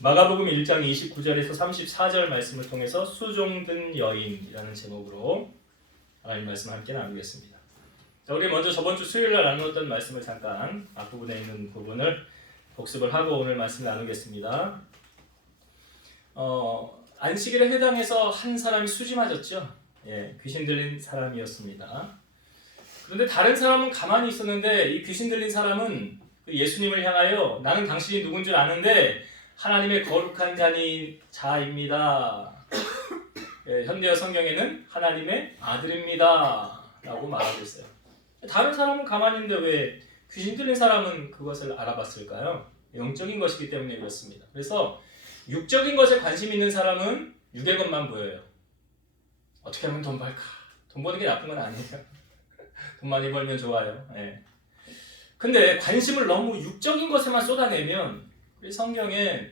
마가복음 1장 29절에서 34절 말씀을 통해서 수종든 여인이라는 제목으로 하나님 말씀 함께 나누겠습니다. 자, 우리 먼저 저번 주 수요일 날 나누었던 말씀을 잠깐 앞부분에 있는 부분을 복습을 하고 오늘 말씀 나누겠습니다. 안식일의 회당에서 한 사람이 수지 맞았죠. 귀신 들린 사람이었습니다. 그런데 다른 사람은 가만히 있었는데 이 귀신 들린 사람은 예수님을 향하여 나는 당신이 누군 줄 아는데 하나님의 거룩한 자입니다. 현대어 성경에는 하나님의 아들입니다 라고 말하고 있어요. 다른 사람은 가만히 있는데 왜 귀신 들린 사람은 그것을 알아봤을까요? 영적인 것이기 때문에 그렇습니다. 그래서 육적인 것에 관심 있는 사람은 육의 것만 보여요. 어떻게 하면 돈 벌까? 돈 버는 게 나쁜 건 아니에요. 돈 많이 벌면 좋아요. 근데 관심을 너무 육적인 것에만 쏟아내면 우리 성경에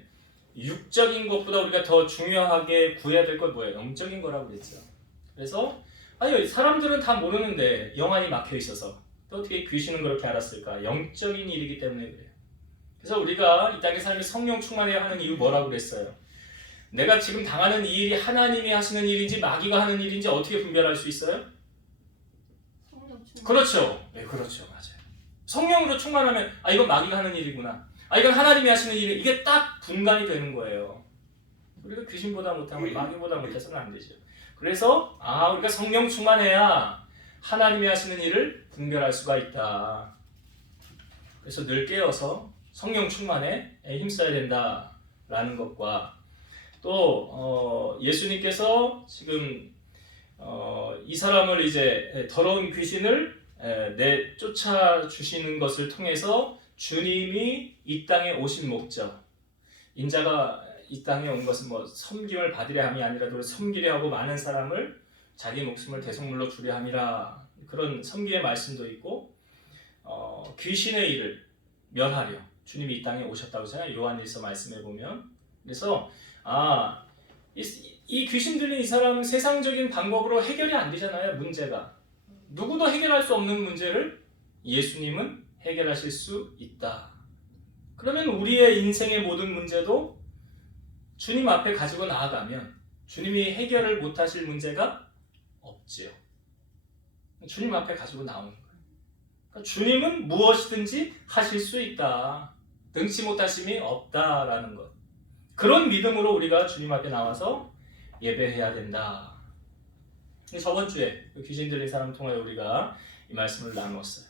육적인 것보다 우리가 더 중요하게 구해야 될 건 뭐예요? 영적인 거라고 그랬죠. 그래서 사람들은 다 모르는데 영안이 막혀 있어서 또 어떻게 귀신은 그렇게 알았을까? 영적인 일이기 때문에 그래요. 그래서 우리가 이 땅의 삶이 성령 충만해야 하는 이유 뭐라고 그랬어요? 내가 지금 당하는 이 일이 하나님이 하시는 일인지 마귀가 하는 일인지 어떻게 분별할 수 있어요? 성령 충만. 그렇죠. 네, 그렇죠. 맞아요. 성령으로 충만하면 이건 마귀가 하는 일이구나. 이건 하나님이 하시는 일이 이게 딱 분간이 되는 거예요. 우리가 귀신보다 못하면 마귀보다 못해서는 안 되죠. 그래서 우리가 성령 충만해야 하나님이 하시는 일을 분별할 수가 있다. 그래서 늘 깨어서 성령 충만에 힘써야 된다라는 것과 또 예수님께서 지금 이 사람을 이제 더러운 귀신을 내쫓아 주시는 것을 통해서 주님이 이 땅에 오신 목적, 인자가 이 땅에 온 것은 섬김을 받으려 함이 아니라 섬기려 하고 많은 사람을 자기 목숨을 대속물로 주려 함이라, 그런 섬김의 말씀도 있고 귀신의 일을 멸하려 주님이 이 땅에 오셨다고 하잖아요. 요한일서 말씀에 보면. 그래서 이 귀신 들린 이 사람은 세상적인 방법으로 해결이 안 되잖아요. 문제가 누구도 해결할 수 없는 문제를 예수님은 해결하실 수 있다. 그러면 우리의 인생의 모든 문제도 주님 앞에 가지고 나아가면 주님이 해결을 못하실 문제가 없지요. 주님 앞에 가지고 나오는 거예요. 그러니까 주님은 무엇이든지 하실 수 있다. 능치 못하심이 없다라는 것. 그런 믿음으로 우리가 주님 앞에 나와서 예배해야 된다. 저번 주에 귀신 들린 사람 통하여 우리가 이 말씀을 나누었어요.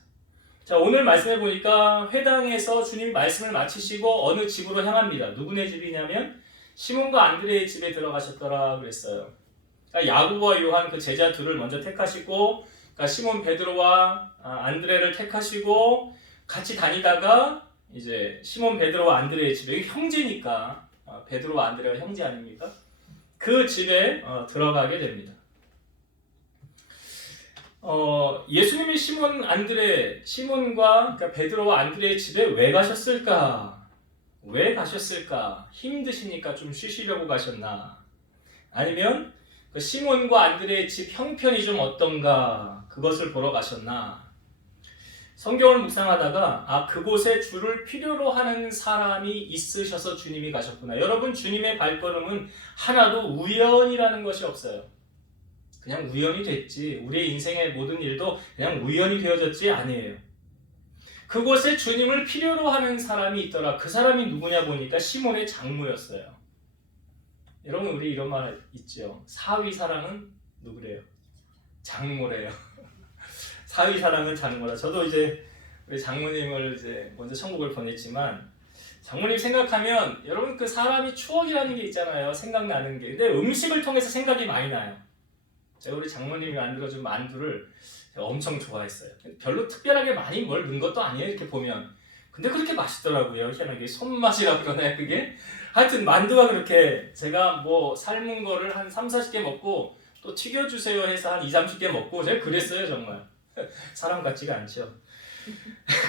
자, 오늘 말씀해 보니까 회당에서 주님이 말씀을 마치시고 어느 집으로 향합니다. 누구네 집이냐면 시몬과 안드레의 집에 들어가셨더라 그랬어요. 그러니까 야고보와 요한 그 제자 둘을 먼저 택하시고, 그러니까 시몬 베드로와 안드레를 택하시고 같이 다니다가 이제 시몬 베드로와 안드레의 집에, 형제니까 베드로와 안드레가 형제 아닙니까? 그 집에 들어가게 됩니다. 예수님이 시몬과 그러니까 베드로와 안드레의 집에 왜 가셨을까? 왜 가셨을까? 힘드시니까 좀 쉬시려고 가셨나? 아니면 그 시몬과 안드레의 집 형편이 좀 어떤가? 그것을 보러 가셨나? 성경을 묵상하다가 그곳에 주를 필요로 하는 사람이 있으셔서 주님이 가셨구나. 여러분, 주님의 발걸음은 하나도 우연이라는 것이 없어요. 그냥 우연이 됐지, 우리의 인생의 모든 일도 그냥 우연이 되어졌지 아니에요. 그곳에 주님을 필요로 하는 사람이 있더라. 그 사람이 누구냐 보니까 시몬의 장모였어요. 여러분, 우리 이런 말 있죠. 사위사랑은 누구래요? 장모래요. 사위사랑은 장모라. 저도 이제 우리 장모님을 이제 먼저 천국을 보냈지만, 장모님 생각하면 여러분 그 사람이 추억이라는 게 있잖아요. 생각나는 게. 근데 음식을 통해서 생각이 많이 나요. 제가 우리 장모님이 만들어준 만두를 엄청 좋아했어요. 별로 특별하게 많이 뭘 넣은 것도 아니에요, 이렇게 보면. 근데 그렇게 맛있더라고요. 희한하게 손맛이라고 그러나요, 그게? 하여튼 만두가 그렇게, 제가 삶은 거를 한 3-40개 먹고 또 튀겨주세요 해서 한 2-30개 먹고 제가 그랬어요, 정말. 사람 같지가 않죠.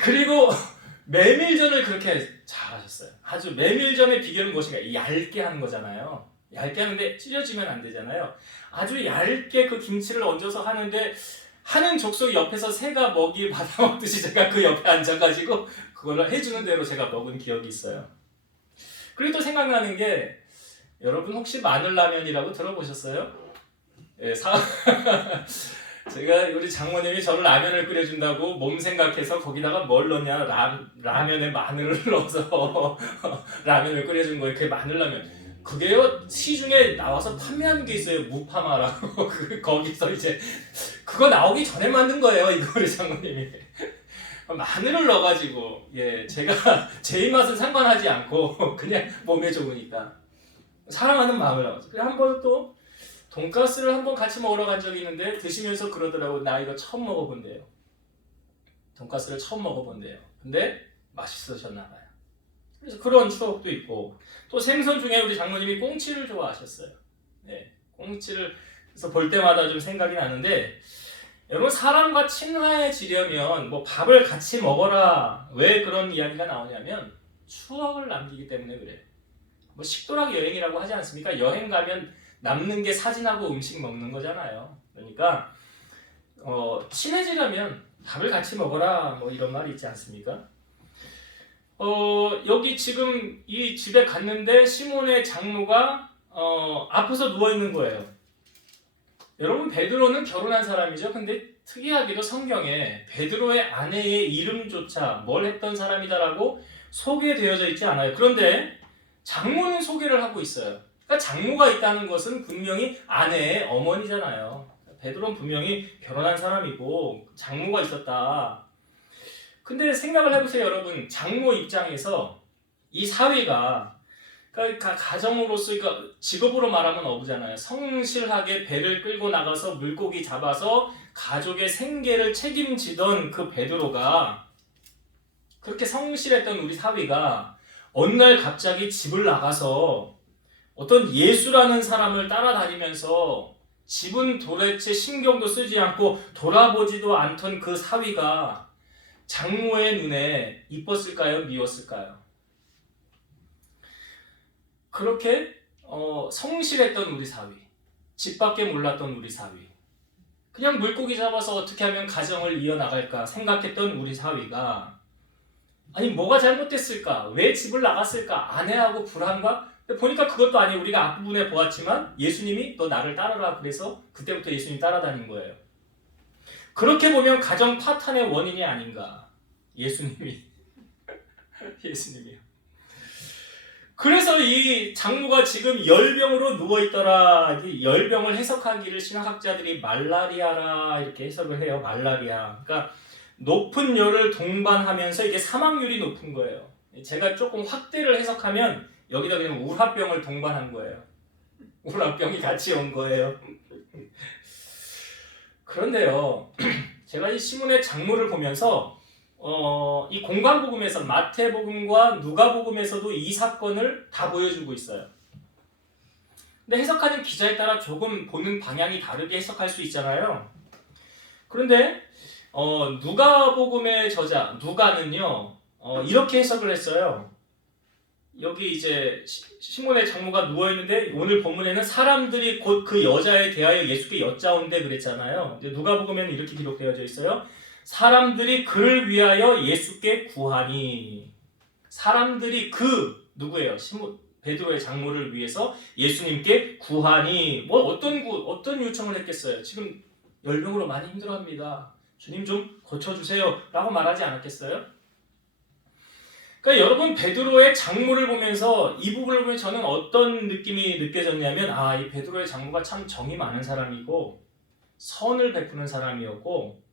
그리고 메밀전을 그렇게 잘하셨어요. 아주 메밀전의 비결은 무엇인가? 얇게 하는 거잖아요. 얇게 하는데 찢어지면 안 되잖아요. 아주 얇게 그 김치를 얹어서 하는데, 하는 족속 옆에서 새가 먹이 받아먹듯이 제가 그 옆에 앉아가지고 그걸 해주는 대로 제가 먹은 기억이 있어요. 그리고 또 생각나는 게 여러분 혹시 마늘라면이라고 들어보셨어요? 예, 제가 우리 장모님이 저를 라면을 끓여준다고 몸 생각해서 거기다가 뭘 넣냐 라면에 마늘을 넣어서 라면을 끓여준 거예요. 그게 마늘라면. 그게요 시중에 나와서 판매하는 게 있어요. 무파마라고 거기서 이제 그거 나오기 전에 만든 거예요. 이거 우리 장모님이 마늘을 넣어가지고 제가 제 입맛은 상관하지 않고 그냥 몸에 좋으니까 사랑하는 마음을 나왔죠. 그래 한 번 또 돈가스를 한번 같이 먹으러 간 적이 있는데 드시면서 그러더라고. 나 이거 처음 먹어본대요. 돈가스를 처음 먹어본대요. 근데 맛있으셨나 봐요. 그래서 그런 추억도 있고 또 생선 중에 우리 장모님이 꽁치를 좋아하셨어요. 네, 꽁치를 그래서 볼 때마다 좀 생각이 나는데 여러분 사람과 친화해지려면 뭐 밥을 같이 먹어라 왜 그런 이야기가 나오냐면 추억을 남기기 때문에 그래요. 뭐 식도락 여행이라고 하지 않습니까? 여행 가면 남는 게 사진하고 음식 먹는 거잖아요. 그러니까 친해지려면 밥을 같이 먹어라 뭐 이런 말이 있지 않습니까? 여기 지금 이 집에 갔는데 시몬의 장모가 아파서 누워 있는 거예요. 여러분 베드로는 결혼한 사람이죠. 근데 특이하게도 성경에 베드로의 아내의 이름조차 뭘 했던 사람이다라고 소개되어져 있지 않아요. 그런데 장모는 소개를 하고 있어요. 그러니까 장모가 있다는 것은 분명히 아내의 어머니잖아요. 베드로는 분명히 결혼한 사람이고 장모가 있었다. 근데 생각을 해보세요, 여러분. 장모 입장에서 이 사위가 그러니까 가정으로서 그러니까 직업으로 말하면 어부잖아요. 성실하게 배를 끌고 나가서 물고기 잡아서 가족의 생계를 책임지던 그 베드로가 그렇게 성실했던 우리 사위가 어느 날 갑자기 집을 나가서 어떤 예수라는 사람을 따라다니면서 집은 도대체 신경도 쓰지 않고 돌아보지도 않던 그 사위가 장모의 눈에 이뻤을까요? 미웠을까요? 그렇게 성실했던 우리 사위, 집 밖에 몰랐던 우리 사위, 그냥 물고기 잡아서 어떻게 하면 가정을 이어나갈까 생각했던 우리 사위가 아니 뭐가 잘못됐을까? 왜 집을 나갔을까? 아내하고 불안가? 보니까 그것도 아니에요. 우리가 앞부분에 보았지만 예수님이 너 나를 따르라 그래서 그때부터 예수님 따라다닌 거예요. 그렇게 보면 가정 파탄의 원인이 아닌가. 예수님이요. 그래서 이 장모가 지금 열병으로 누워있더라. 이 열병을 해석하기를 신학자들이 말라리아라 이렇게 해석을 해요. 말라리아. 그러니까 높은 열을 동반하면서 이게 사망률이 높은 거예요. 제가 조금 확대를 해석하면 여기다 그냥 우라병을 동반한 거예요. 우라병이 같이 온 거예요. 그런데요, 제가 이 시몬의 장모를 보면서 이 공관복음에서 마태복음과 누가복음에서도 이 사건을 다 보여주고 있어요. 근데 해석하는 기자에 따라 조금 보는 방향이 다르게 해석할 수 있잖아요. 그런데 누가복음의 저자 누가는요 이렇게 해석을 했어요. 여기 이제 시몬의 장모가 누워있는데 오늘 본문에는 사람들이 곧 그 여자에 대하여 예수께 여짜온대 그랬잖아요. 누가복음에는 이렇게 기록되어져 있어요. 사람들이 그를 위하여 예수께 구하니. 사람들이 누구예요? 베드로의 장모를 위해서 예수님께 구하니. 뭐 어떤 요청을 했겠어요? 지금 열병으로 많이 힘들어합니다. 주님 좀 고쳐주세요 라고 말하지 않았겠어요? 그러니까 여러분 베드로의 장모를 보면서 이 부분을 보면 저는 어떤 느낌이 느껴졌냐면 이 베드로의 장모가 참 정이 많은 사람이고 선을 베푸는 사람이었고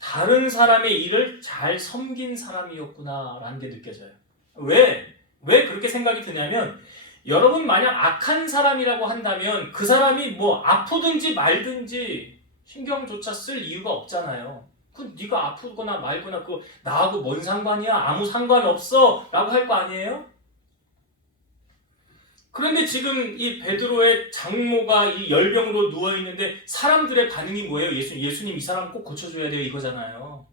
다른 사람의 일을 잘 섬긴 사람이었구나 라는 게 느껴져요. 왜 그렇게 생각이 드냐면 여러분 만약 악한 사람이라고 한다면 그 사람이 뭐 아프든지 말든지 신경조차 쓸 이유가 없잖아요. 네가 아프거나 말거나 나하고 뭔 상관이야? 아무 상관없어 라고 할 거 아니에요? 그런데 지금 이 베드로의 장모가 이 열병으로 누워있는데 사람들의 반응이 뭐예요? 예수님 이 사람 꼭 고쳐줘야 돼요 이거잖아요.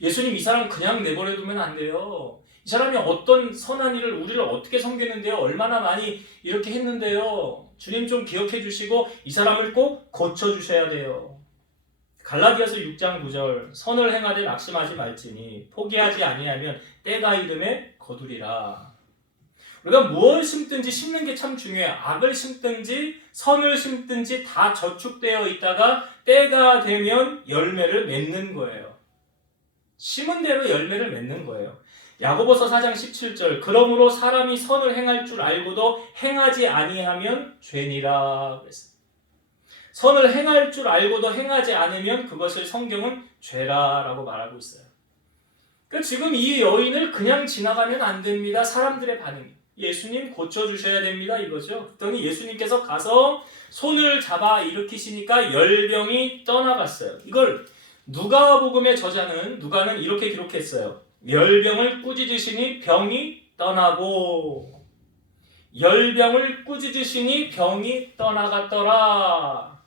예수님 이 사람 그냥 내버려두면 안 돼요. 이 사람이 어떤 선한 일을 우리를 어떻게 섬겼는데요? 얼마나 많이 이렇게 했는데요? 주님 좀 기억해 주시고 이 사람을 꼭 고쳐주셔야 돼요. 갈라디아서 6장 9절 선을 행하되 낙심하지 말지니 포기하지 아니하면 때가 이름에 거두리라. 우리가 무엇을 심든지 심는 게 참 중요해요. 악을 심든지 선을 심든지 다 저축되어 있다가 때가 되면 열매를 맺는 거예요. 심은 대로 열매를 맺는 거예요. 야고보서 4장 17절 그러므로 사람이 선을 행할 줄 알고도 행하지 아니하면 죄니라 그랬어요. 선을 행할 줄 알고도 행하지 않으면 그것을 성경은 죄라라고 말하고 있어요. 그러니까 지금 이 여인을 그냥 지나가면 안 됩니다. 사람들의 반응이. 예수님 고쳐주셔야 됩니다. 이거죠. 그랬더니 예수님께서 가서 손을 잡아 일으키시니까 열병이 떠나갔어요. 이걸 누가복음의 저자는 누가는 이렇게 기록했어요. 열병을 꾸짖으시니 병이 떠나고 열병을 꾸짖으시니 병이 떠나갔더라.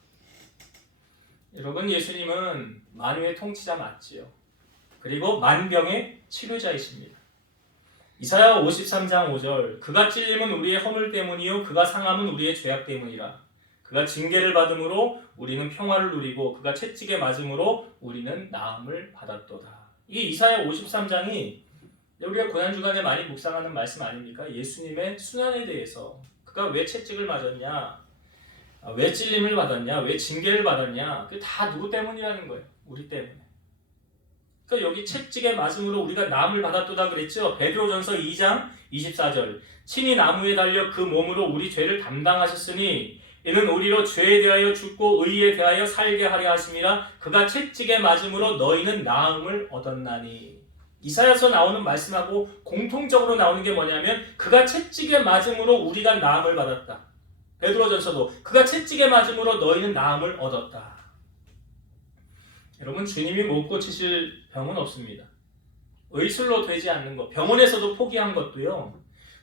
여러분 예수님은 만유의 통치자 맞지요. 그리고 만병의 치료자이십니다. 이사야 53장 5절 그가 찔림은 우리의 허물 때문이요 그가 상함은 우리의 죄악 때문이라. 그가 징계를 받음으로 우리는 평화를 누리고 그가 채찍에 맞음으로 우리는 나음을 받았도다. 이 이사야 53장이 우리가 고난주간에 많이 묵상하는 말씀 아닙니까? 예수님의 순환에 대해서 그가 왜 채찍을 맞았냐, 왜 찔림을 받았냐, 왜 징계를 받았냐, 그게 다 누구 때문이라는 거예요. 우리 때문에. 그러니까 여기 채찍에 맞음으로 우리가 나음을 받았도다 그랬죠. 베드로전서 2장 24절 친히 나무에 달려 그 몸으로 우리 죄를 담당하셨으니 이는 우리로 죄에 대하여 죽고 의에 대하여 살게 하려 하심이라. 그가 채찍에 맞음으로 너희는 나음을 얻었나니. 이사야서 나오는 말씀하고 공통적으로 나오는 게 뭐냐면 그가 채찍에 맞음으로 우리가 나음을 받았다. 베드로전서도 그가 채찍에 맞음으로 너희는 나음을 얻었다. 여러분 주님이 못 고치실 병은 없습니다. 의술로 되지 않는 것, 병원에서도 포기한 것도요.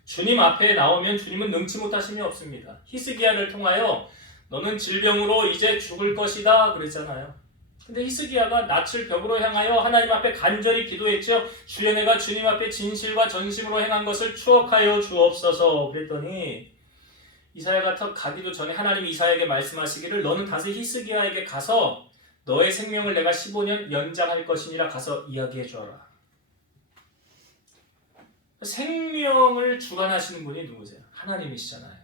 주님 앞에 나오면 주님은 능치 못하심이 없습니다. 히스기야를 통하여 너는 질병으로 이제 죽을 것이다 그랬잖아요. 근데 히스기야가 낯을 벽으로 향하여 하나님 앞에 간절히 기도했죠. 주여 내가 주님 앞에 진실과 전심으로 행한 것을 추억하여 주옵소서 그랬더니 이사야가 가기도 전에 하나님이 이사야에게 말씀하시기를 너는 다시 히스기야에게 가서 너의 생명을 내가 15년 연장할 것이니라 가서 이야기해 주어라. 생명을 주관하시는 분이 누구세요? 하나님이시잖아요.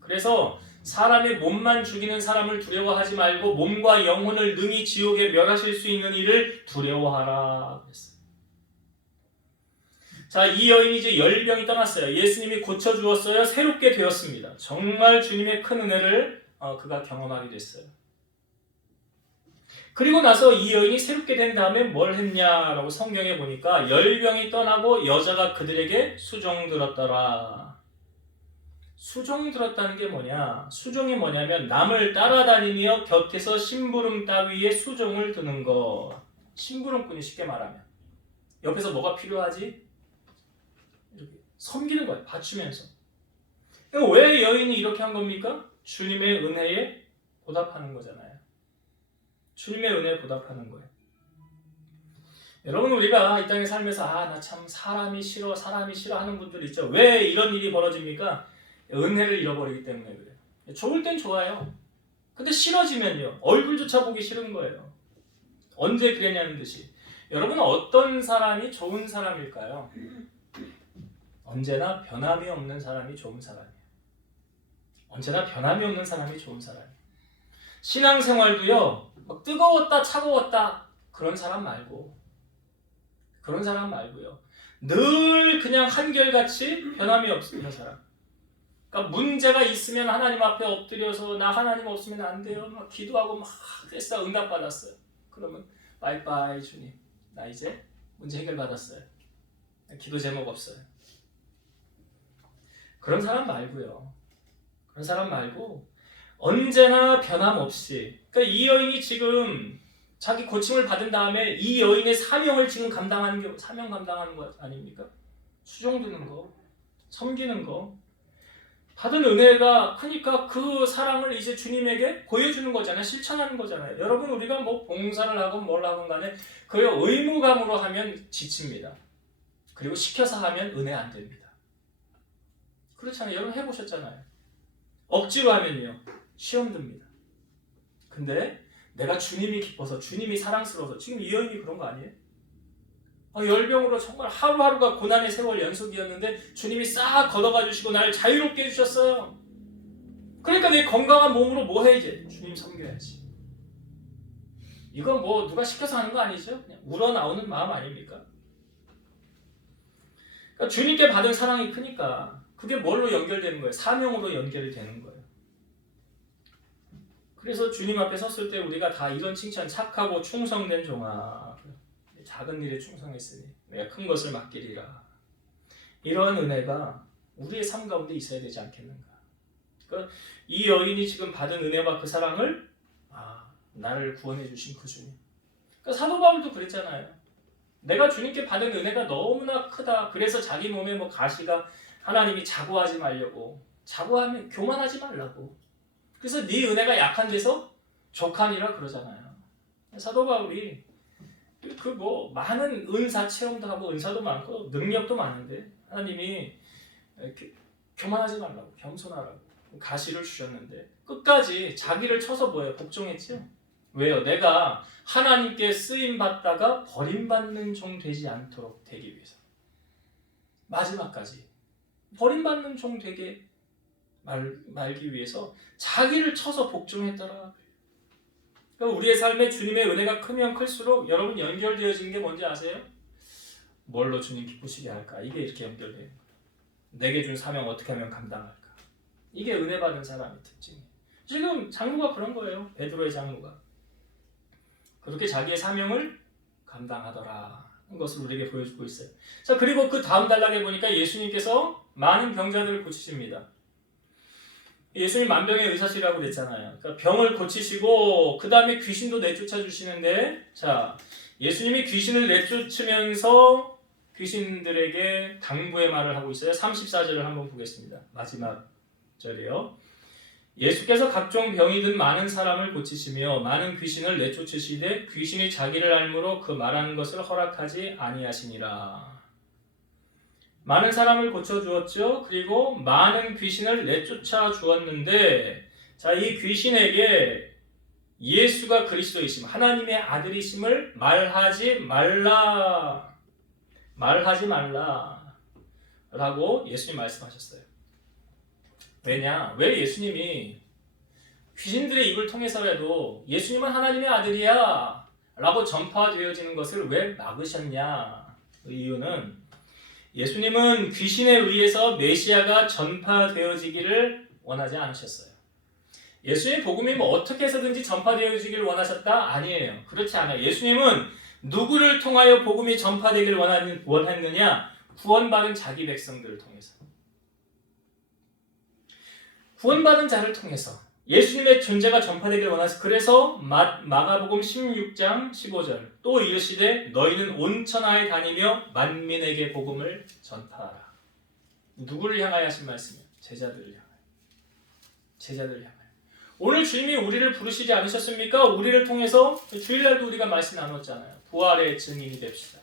그래서 사람의 몸만 죽이는 사람을 두려워하지 말고 몸과 영혼을 능히 지옥에 멸하실 수 있는 이를 두려워하라 그랬어요. 자, 이 여인이 이제 열병이 떠났어요. 예수님이 고쳐주었어요. 새롭게 되었습니다. 정말 주님의 큰 은혜를 그가 경험하게 됐어요. 그리고 나서 이 여인이 새롭게 된 다음에 뭘 했냐라고 성경에 보니까 열병이 떠나고 여자가 그들에게 수종 들었더라. 수종 들었다는 게 뭐냐? 수종이 뭐냐면 남을 따라다니며 곁에서 심부름 따위에 수종을 드는 거. 심부름꾼이 쉽게 말하면. 옆에서 뭐가 필요하지? 이렇게 섬기는 거예요. 받치면서. 왜 여인이 이렇게 한 겁니까? 주님의 은혜에 보답하는 거잖아요. 주님의 은혜에 보답하는 거예요. 여러분 우리가 이 땅에 살면서 나 참 사람이 싫어 하는 분들 있죠. 왜 이런 일이 벌어집니까? 은혜를 잃어버리기 때문에 그래요. 좋을 땐 좋아요. 근데 싫어지면요. 얼굴조차 보기 싫은 거예요. 언제 그랬냐는 듯이. 여러분 어떤 사람이 좋은 사람일까요? 언제나 변함이 없는 사람이 좋은 사람이에요. 언제나 변함이 없는 사람이 좋은 사람이에요. 신앙생활도요. 막 뜨거웠다 차가웠다 그런 사람 말고요. 늘 그냥 한결같이 변함이 없는 사람. 그러니까 문제가 있으면 하나님 앞에 엎드려서 나 하나님 없으면 안 돼요. 막 기도하고 막 그랬어 응답받았어요. 그러면 바이바이 주님. 나 이제 문제 해결받았어요. 기도 제목 없어요. 그런 사람 말고요. 그런 사람 말고 언제나 변함없이. 그러니까 이 여인이 지금 자기 고침을 받은 다음에 이 여인의 사명을 지금 사명 감당하는 거 아닙니까? 수종드는 거, 섬기는 거. 받은 은혜가 크니까 그 사랑을 이제 주님에게 보여주는 거잖아요. 실천하는 거잖아요. 여러분 우리가 뭐 봉사를 하건 뭘 하건 간에 그걸 의무감으로 하면 지칩니다. 그리고 시켜서 하면 은혜 안 됩니다. 그렇잖아요. 여러분 해보셨잖아요. 억지로 하면요. 시험 듭니다. 근데 내가 주님이 기뻐서 주님이 사랑스러워서 지금 이 여인이 그런 거 아니에요? 열병으로 정말 하루하루가 고난의 세월 연속이었는데 주님이 싹 걷어가 주시고 나를 자유롭게 해주셨어요. 그러니까 내 건강한 몸으로 뭐 해 이제? 주님 섬겨야지. 이건 뭐 누가 시켜서 하는 거 아니죠? 그냥 우러나오는 마음 아닙니까? 그러니까 주님께 받은 사랑이 크니까 그게 뭘로 연결되는 거예요? 사명으로 연결이 되는 거예요. 그래서 주님 앞에 섰을 때 우리가 다 이런 칭찬, 착하고 충성된 종아, 작은 일에 충성했으니 내가 큰 것을 맡기리라. 이러한 은혜가 우리의 삶 가운데 있어야 되지 않겠는가? 그러니까 이 여인이 지금 받은 은혜와 그 사랑을 나를 구원해 주신 그 주님. 그러니까 사도 바울도 그랬잖아요. 내가 주님께 받은 은혜가 너무나 크다. 그래서 자기 몸에 뭐 가시가 하나님이 자고하지 말려고, 자고하면 교만하지 말라고. 그래서 네 은혜가 약한 데서 족하니라 그러잖아요. 사도 바울이 그 뭐 많은 은사 체험도 하고 은사도 많고 능력도 많은데 하나님이 교만하지 말라고, 겸손하라고 가시를 주셨는데 끝까지 자기를 쳐서 뭐예요? 복종했죠. 왜요? 내가 하나님께 쓰임 받다가 버림받는 종 되지 않도록 되기 위해서 마지막까지 버림받는 종 되게 말기 위해서 자기를 쳐서 복종했더라. 그러니까 우리의 삶에 주님의 은혜가 크면 클수록 여러분 연결되어지는 게 뭔지 아세요? 뭘로 주님 기쁘시게 할까? 이게 이렇게 연결되는 거예요. 내게 준 사명 어떻게 하면 감당할까? 이게 은혜 받은 사람의 특징이에요. 지금 장로가 그런 거예요. 베드로의 장로가 그렇게 자기의 사명을 감당하더라 하는 것을 우리에게 보여주고 있어요. 자, 그리고 그 다음 단락에 보니까 예수님께서 많은 병자들을 고치십니다. 예수님 만병의 의사시라고 그랬잖아요. 그러니까 병을 고치시고 그 다음에 귀신도 내쫓아 주시는데, 자, 예수님이 귀신을 내쫓으면서 귀신들에게 당부의 말을 하고 있어요. 34절을 한번 보겠습니다. 마지막 절이요. 예수께서 각종 병이 든 많은 사람을 고치시며 많은 귀신을 내쫓으시되 귀신이 자기를 알므로 그 말하는 것을 허락하지 아니하시니라. 많은 사람을 고쳐주었죠. 그리고 많은 귀신을 내쫓아 주었는데, 자, 이 귀신에게 예수가 그리스도이심, 하나님의 아들이심을 말하지 말라 라고 예수님 말씀하셨어요. 왜냐? 왜 예수님이 귀신들의 입을 통해서라도 예수님은 하나님의 아들이야 라고 전파되어지는 것을 왜 막으셨냐? 그 이유는 예수님은 귀신에 의해서 메시아가 전파되어지기를 원하지 않으셨어요. 예수님의 복음이 뭐 어떻게 해서든지 전파되어지기를 원하셨다? 아니에요. 그렇지 않아요. 예수님은 누구를 통하여 복음이 전파되기를 원했느냐? 구원받은 자기 백성들을 통해서. 구원받은 자를 통해서 예수님의 존재가 전파되기를 원하서, 그래서 마가복음 16장 15절 또 이르시되 너희는 온 천하에 다니며 만민에게 복음을 전파하라. 누구를 향하여 하신 말씀이에요? 제자들을 향하여. 오늘 주님이 우리를 부르시지 않으셨습니까? 우리를 통해서 주일날도 우리가 말씀 나눴잖아요. 부활의 증인이 됩시다.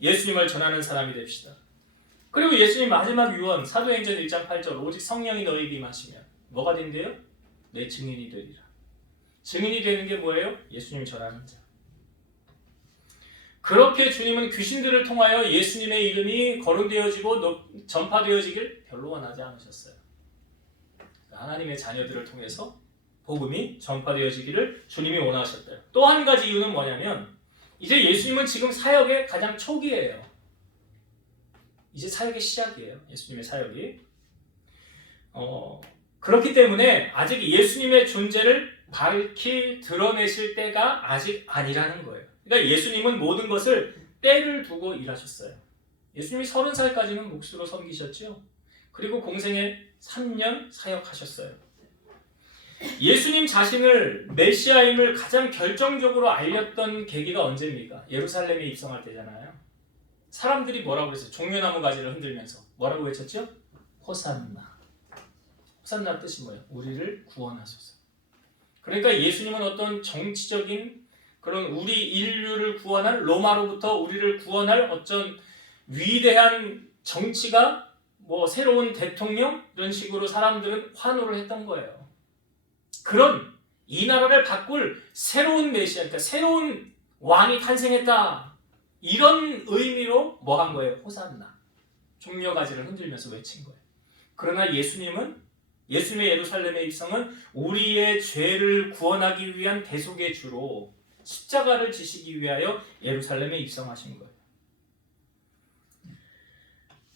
예수님을 전하는 사람이 됩시다. 그리고 예수님 마지막 유언 사도행전 1장 8절 오직 성령이 너희에게 임하시면 뭐가 된대요? 내 증인이 되리라. 증인이 되는 게 뭐예요? 예수님 전하는 자. 그렇게 주님은 귀신들을 통하여 예수님의 이름이 거론되어지고 전파되어지길 별로 원하지 않으셨어요. 하나님의 자녀들을 통해서 복음이 전파되어지기를 주님이 원하셨대요. 또 한 가지 이유는 뭐냐면 이제 예수님은 지금 사역의 가장 초기예요. 이제 사역의 시작이에요. 예수님의 사역이. 그렇기 때문에 아직 예수님의 존재를 밝히 드러내실 때가 아직 아니라는 거예요. 그러니까 예수님은 모든 것을 때를 두고 일하셨어요. 예수님이 30살까지는 묵수로 섬기셨죠. 그리고 공생에 3년 사역하셨어요. 예수님 자신을 메시아임을 가장 결정적으로 알렸던 계기가 언제입니까? 예루살렘에 입성할 때잖아요. 사람들이 뭐라고 그랬어요? 종려나무 가지를 흔들면서 뭐라고 외쳤죠? 호산나. 호산나 뜻이 뭐예요? 우리를 구원하소서. 그러니까 예수님은 어떤 정치적인 그런 우리 인류를 구원할, 로마로부터 우리를 구원할 어떤 위대한 정치가 뭐 새로운 대통령 이런 식으로 사람들은 환호를 했던 거예요. 그런 이 나라를 바꿀 새로운 메시아, 그러니까 새로운 왕이 탄생했다. 이런 의미로 뭐 한 거예요? 호산나. 종려가지를 흔들면서 외친 거예요. 그러나 예수님의 예루살렘의 입성은 우리의 죄를 구원하기 위한 대속의 주로 십자가를 지시기 위하여 예루살렘에 입성하신 거예요.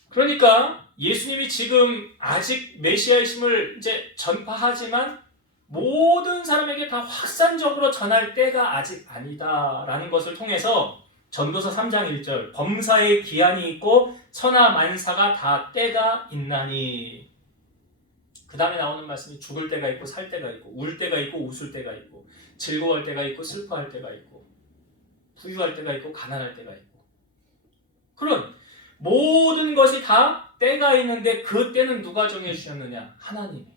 그러니까 예수님이 지금 아직 메시아이심을 이제 전파하지만 모든 사람에게 다 확산적으로 전할 때가 아직 아니다라는 것을 통해서 전도서 3장 1절 범사에 기한이 있고 천하 만사가 다 때가 있나니, 그 다음에 나오는 말씀이 죽을 때가 있고 살 때가 있고 울 때가 있고 웃을 때가 있고 즐거워할 때가 있고 슬퍼할 때가 있고 부유할 때가 있고 가난할 때가 있고, 그런 모든 것이 다 때가 있는데 그 때는 누가 정해주셨느냐? 하나님이죠.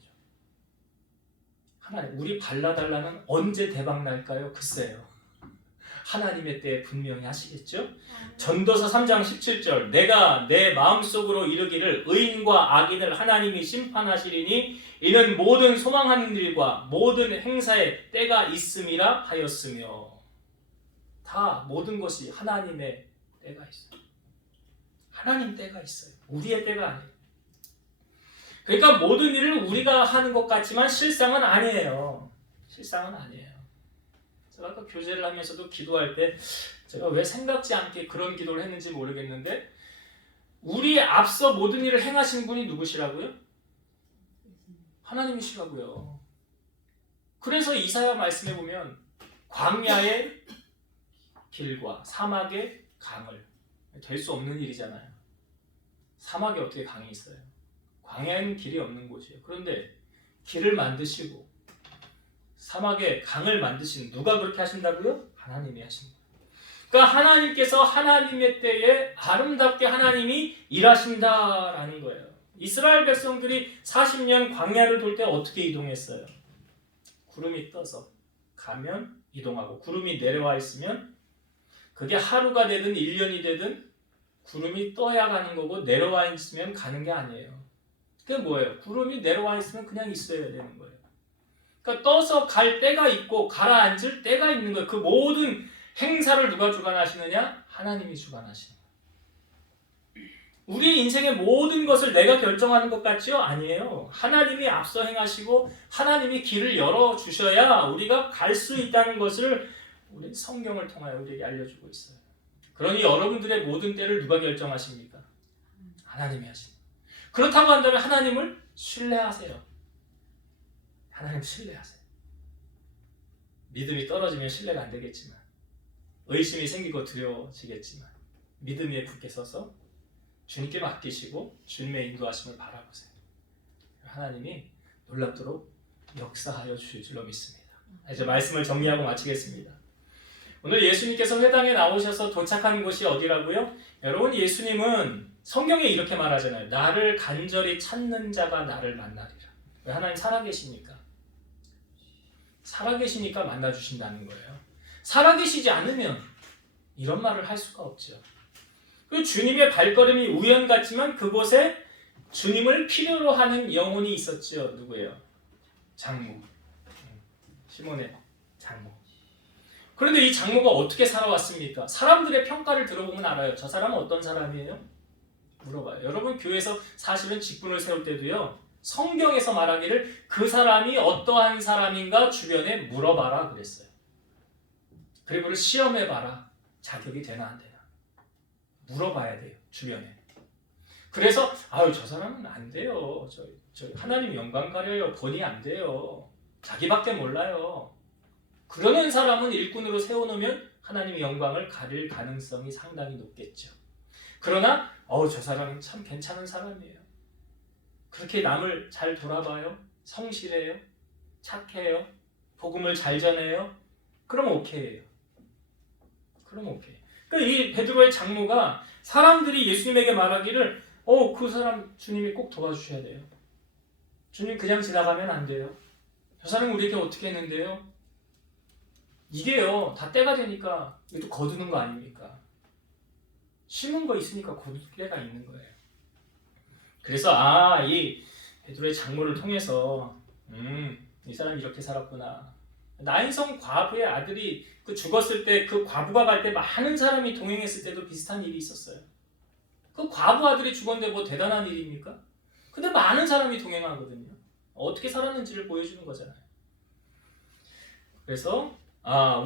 하나님. 우리 발라달라는 언제 대박 날까요? 글쎄요. 하나님의 때에 분명히 하시겠죠? 전도서 3장 17절 내가 내 마음속으로 이르기를 의인과 악인을 하나님이 심판하시리니 이는 모든 소망하는 일과 모든 행사에 때가 있음이라 하였으며, 다 모든 것이 하나님의 때가 있어요. 하나님 때가 있어요. 우리의 때가 아니에요. 그러니까 모든 일을 우리가 하는 것 같지만 실상은 아니에요. 실상은 아니에요. 제가 아까 교제를 하면서도 기도할 때 제가 왜 생각지 않게 그런 기도를 했는지 모르겠는데, 우리 앞서 모든 일을 행하신 분이 누구시라고요? 하나님이시라고요. 그래서 이사야 말씀에 보면 광야의 길과 사막의 강을, 될 수 없는 일이잖아요. 사막에 어떻게 강이 있어요? 광야에는 길이 없는 곳이에요. 그런데 길을 만드시고 사막에 강을 만드신, 누가 그렇게 하신다고요? 하나님이 하신 거예요. 그러니까 하나님께서 하나님의 때에 아름답게 하나님이 일하신다라는 거예요. 이스라엘 백성들이 40년 광야를 돌 때 어떻게 이동했어요? 구름이 떠서 가면 이동하고, 구름이 내려와 있으면 그게 하루가 되든 1년이 되든 구름이 떠야 가는 거고 내려와 있으면 가는 게 아니에요. 그게 뭐예요? 구름이 내려와 있으면 그냥 있어야 되는 거예요. 그러니까 떠서 갈 때가 있고 가라앉을 때가 있는 거예요. 그 모든 행사를 누가 주관하시느냐? 하나님이 주관하시는 거예요. 우리 인생의 모든 것을 내가 결정하는 것 같지요? 아니에요. 하나님이 앞서 행하시고 하나님이 길을 열어주셔야 우리가 갈 수 있다는 것을 우리 성경을 통하여 우리에게 알려주고 있어요. 그러니 여러분들의 모든 때를 누가 결정하십니까? 하나님이 하십니다. 그렇다고 한다면 하나님을 신뢰하세요. 하나님 신뢰하세요. 믿음이 떨어지면 신뢰가 안 되겠지만, 의심이 생기고 두려워지겠지만 믿음 위에 굳게 서서 주님께 맡기시고 주님의 인도하심을 바라보세요. 하나님이 놀랍도록 역사하여 주실 줄로 믿습니다. 이제 말씀을 정리하고 마치겠습니다. 오늘 예수님께서 회당에 나오셔서 도착한 곳이 어디라고요? 여러분, 예수님은 성경에 이렇게 말하잖아요. 나를 간절히 찾는 자가 나를 만나리라. 왜? 하나님 살아계시니까. 살아계시니까 만나주신다는 거예요. 살아계시지 않으면 이런 말을 할 수가 없죠. 그 주님의 발걸음이 우연 같지만 그곳에 주님을 필요로 하는 영혼이 있었죠. 누구예요? 장모. 시몬의 장모. 그런데 이 장모가 어떻게 살아왔습니까? 사람들의 평가를 들어보면 알아요. 저 사람은 어떤 사람이에요? 물어봐요. 여러분, 교회에서 사실은 직분을 세울 때도요, 성경에서 말하기를 그 사람이 어떠한 사람인가 주변에 물어봐라 그랬어요. 그리고 시험해봐라. 자격이 되나 안 되나. 물어봐야 돼요. 주변에. 그래서 아유, 저 사람은 안 돼요. 저 하나님 영광 가려요. 본의 안 돼요. 자기밖에 몰라요. 그러는 사람은 일꾼으로 세워놓으면 하나님의 영광을 가릴 가능성이 상당히 높겠죠. 그러나 저 사람은 참 괜찮은 사람이에요. 그렇게 남을 잘 돌아봐요. 성실해요. 착해요. 복음을 잘 전해요. 그럼 오케이예요. 그럼 오케이. 그러니까 이 베드로의 장모가 사람들이 예수님에게 말하기를 그 사람 주님이 꼭 도와주셔야 돼요. 주님 그냥 지나가면 안 돼요. 저 사람 우리에게 어떻게 했는데요? 이게요, 다 때가 되니까 이것도 거두는 거 아닙니까? 심은 거 있으니까 거둘 때가 있는 거예요. 그래서 이 베드로의 장모를 통해서 이 사람이 이렇게 살았구나. 나인성 과부의 아들이 그 죽었을 때 그 과부가 갈 때 많은 사람이 동행했을 때도 비슷한 일이 있었어요. 그 과부 아들이 죽었는데 뭐 대단한 일입니까? 근데 많은 사람이 동행하거든요. 어떻게 살았는지를 보여주는 거잖아요. 그래서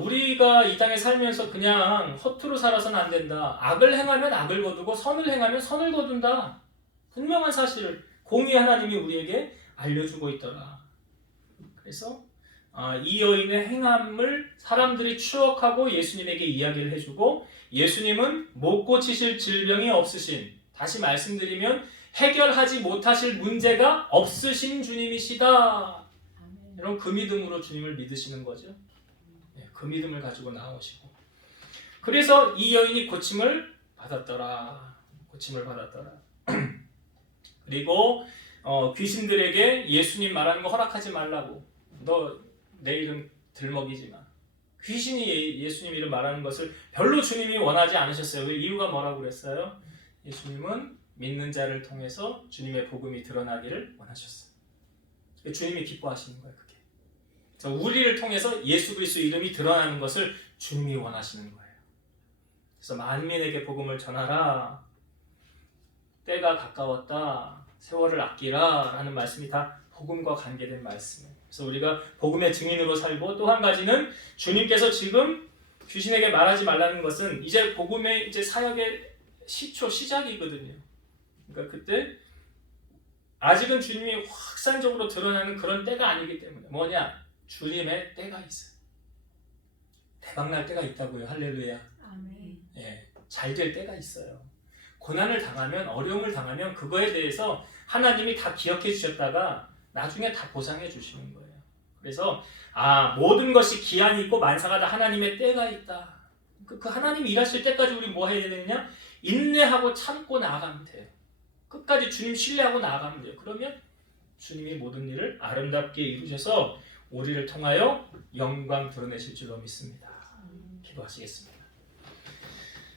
우리가 이 땅에 살면서 그냥 허투루 살아서는 안 된다. 악을 행하면 악을 거두고 선을 행하면 선을 거둔다. 분명한 사실을 공의 하나님이 우리에게 알려주고 있더라. 그래서 이 여인의 행함을 사람들이 추억하고 예수님에게 이야기를 해주고, 예수님은 못 고치실 질병이 없으신, 다시 말씀드리면 해결하지 못하실 문제가 없으신 주님이시다. 여러분, 그 믿음으로 주님을 믿으시는 거죠. 그 믿음을 가지고 나오시고, 그래서 이 여인이 고침을 받았더라. 고침을 받았더라. 그리고 귀신들에게 예수님 말하는 거 허락하지 말라고. 너 내 이름 들먹이지 마. 귀신이 예수님 이름 말하는 것을 별로 주님이 원하지 않으셨어요. 그 이유가 뭐라고 그랬어요? 예수님은 믿는 자를 통해서 주님의 복음이 드러나기를 원하셨어요. 주님이 기뻐하시는 거예요. 그게. 그래서 우리를 통해서 예수 그리스도 이름이 드러나는 것을 주님이 원하시는 거예요. 그래서 만민에게 복음을 전하라. 때가 가까웠다. 세월을 아끼라. 라는 말씀이 다 복음과 관계된 말씀이에요. 그래서 우리가 복음의 증인으로 살고, 또 한 가지는 주님께서 지금 귀신에게 말하지 말라는 것은 이제 복음의 이제 사역의 시작이거든요. 그러니까 그때 아직은 주님이 확산적으로 드러나는 그런 때가 아니기 때문에, 뭐냐? 주님의 때가 있어요. 대박날 때가 있다고요. 할렐루야. 아멘. 예, 잘 될 때가 있어요. 고난을 당하면, 어려움을 당하면 그거에 대해서 하나님이 다 기억해 주셨다가 나중에 다 보상해 주시는 거예요. 그래서 모든 것이 기한이 있고 만사가 다 하나님의 때가 있다. 그 하나님이 일하실 때까지 우리 뭐 해야 되느냐? 인내하고 참고 나아가면 돼요. 끝까지 주님 신뢰하고 나아가면 돼요. 그러면 주님이 모든 일을 아름답게 이루셔서 우리를 통하여 영광 드러내실 줄로 믿습니다. 기도하시겠습니다.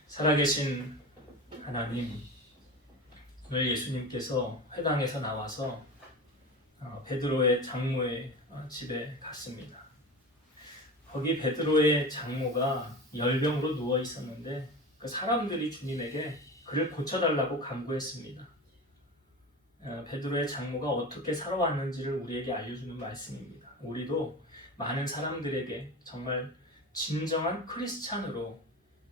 살아계신 하나님, 오늘 예수님께서 회당에서 나와서 베드로의 장모의 집에 갔습니다. 거기 베드로의 장모가 열병으로 누워 있었는데 그 사람들이 주님에게 그를 고쳐달라고 간구했습니다. 베드로의 장모가 어떻게 살아왔는지를 우리에게 알려주는 말씀입니다. 우리도 많은 사람들에게 정말 진정한 크리스찬으로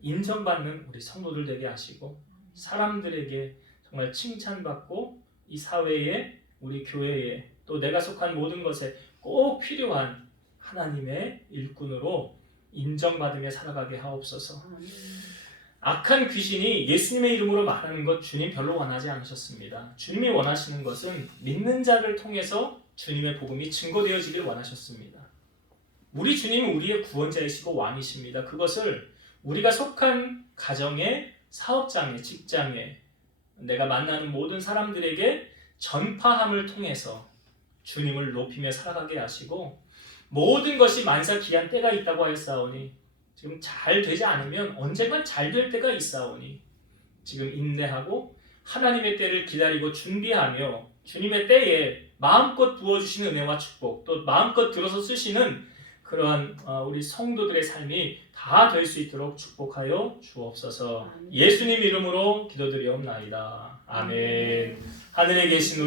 인정받는 우리 성도들 되게 하시고, 사람들에게 정말 칭찬받고 이 사회에, 우리 교회에, 또 내가 속한 모든 것에 꼭 필요한 하나님의 일꾼으로 인정받으며 살아가게 하옵소서. 악한 귀신이 예수님의 이름으로 말하는 것 주님 별로 원하지 않으셨습니다. 주님이 원하시는 것은 믿는 자를 통해서 주님의 복음이 증거되어지길 원하셨습니다. 우리 주님은 우리의 구원자이시고 왕이십니다. 그것을 우리가 속한 가정에, 사업장에, 직장에, 내가 만나는 모든 사람들에게 전파함을 통해서 주님을 높이며 살아가게 하시고, 모든 것이 만사 기한 때가 있다고 하였사오니 지금 잘 되지 않으면 언젠간 잘 될 때가 있사오니 지금 인내하고 하나님의 때를 기다리고 준비하며 주님의 때에 마음껏 부어주시는 은혜와 축복, 또 마음껏 들어서 쓰시는 그러한 우리 성도들의 삶이 다 될 수 있도록 축복하여 주옵소서. 예수님 이름으로 기도드리옵나이다. 아멘. 하늘에 계신 우리